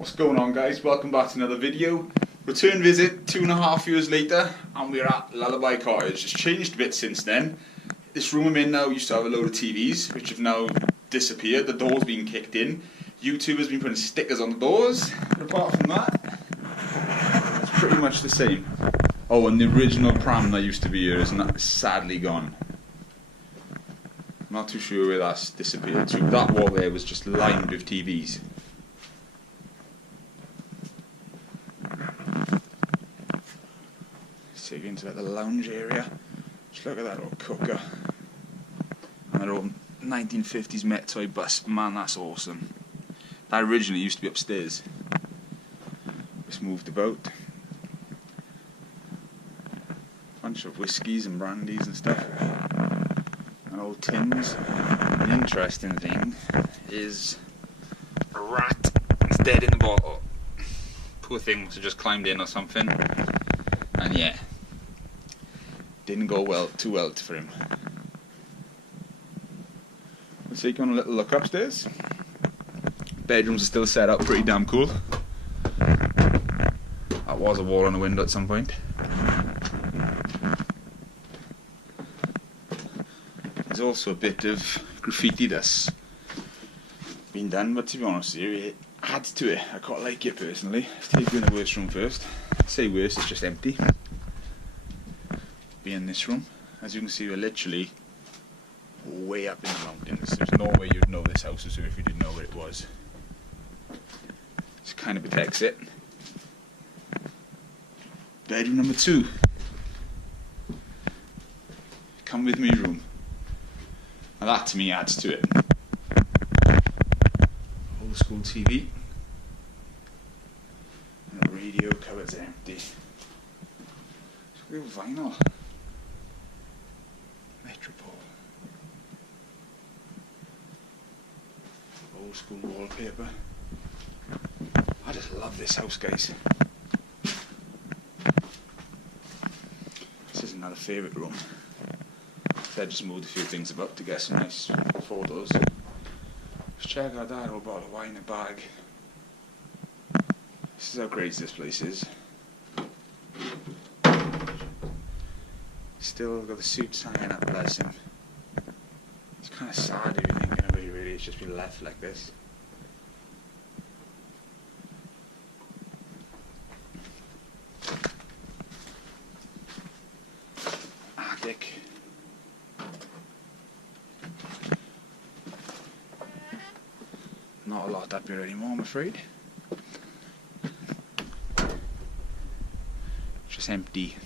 What's going on, guys? Welcome back to another video. Return visit 2.5 years later, and we're at Lullaby Cottage. It's changed a bit since then. This room I'm in now used to have a load of TVs, which have now disappeared. The door's been kicked in. YouTube has been putting stickers on the doors, but apart from that, it's pretty much the same. Oh, and the original pram that used to be here is sadly gone. I'm not too sure where that's disappeared to. That wall there was just lined with TVs. Take you into like the lounge area. Just look at that old cooker. And that old 1950s Met toy bus. Man, that's awesome. That originally used to be upstairs. Just moved about. Bunch of whiskies and brandies and stuff. And old tins. The interesting thing is a rat. It's dead in the bottle. Poor thing must have just climbed in or something. And yeah. Didn't go too well for him. Let's take you on a little look upstairs. Bedrooms are still set up pretty damn cool. That was a wall on a window at some point. There's also a bit of graffiti that's been done, but to be honest with you, it adds to it. I quite like it personally. Let's take you in the worst room first. I say worst, it's just empty. Be in this room. As you can see, we're literally way up in the mountains. There's no way you'd know this house was here if you didn't know where it was. This kind of protects it. Bedroom number 2. Come with me room. Now that to me adds to it. Old school TV. And the radio cupboard's empty. Real vinyl. Metropole. Old school wallpaper. I just love this house, guys. This is another favourite room. I just moved a few things about to get some nice photos. Just check out that old bottle of wine in a bag. This is how crazy this place is. Still got the suits hanging up, bless him. It's kind of sad if you're thinking about it, really. It's just been left like this. Attic. Not a lot up here anymore, I'm afraid. It's just empty.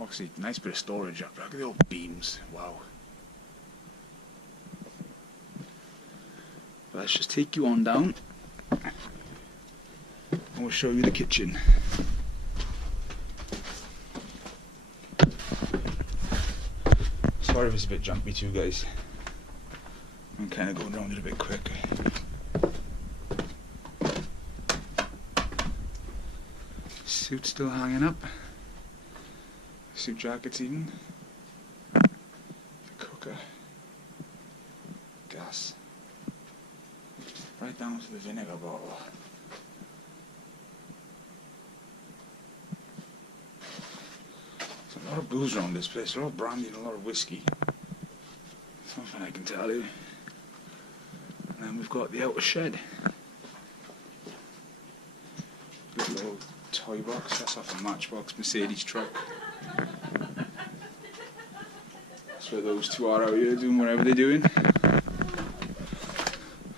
Obviously, nice bit of storage up there. Look at the old beams. Wow. But let's just take you on down. And we'll show you the kitchen. Sorry if it's a bit jumpy too, guys. I'm kind of going around it a bit quick. Suit still hanging up. Suit jackets even. Cooker. Gas. Right down to the vinegar bottle. There's a lot of booze around this place. A lot of brandy and a lot of whiskey. Something I can tell you. And then we've got the outer shed. Little toy box. That's off a Matchbox Mercedes truck. That's where those two are out here doing whatever they're doing.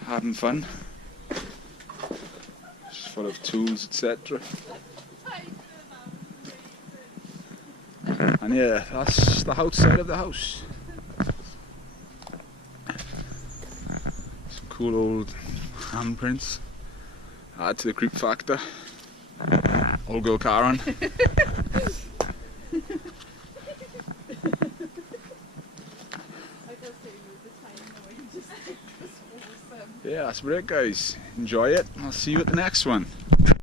Having fun. Just full of tools, etc. And yeah, that's the outside of the house. Some cool old handprints. Add to the creep factor. Old girl Karen. Yeah, that's about it, guys. Enjoy it. I'll see you at the next one.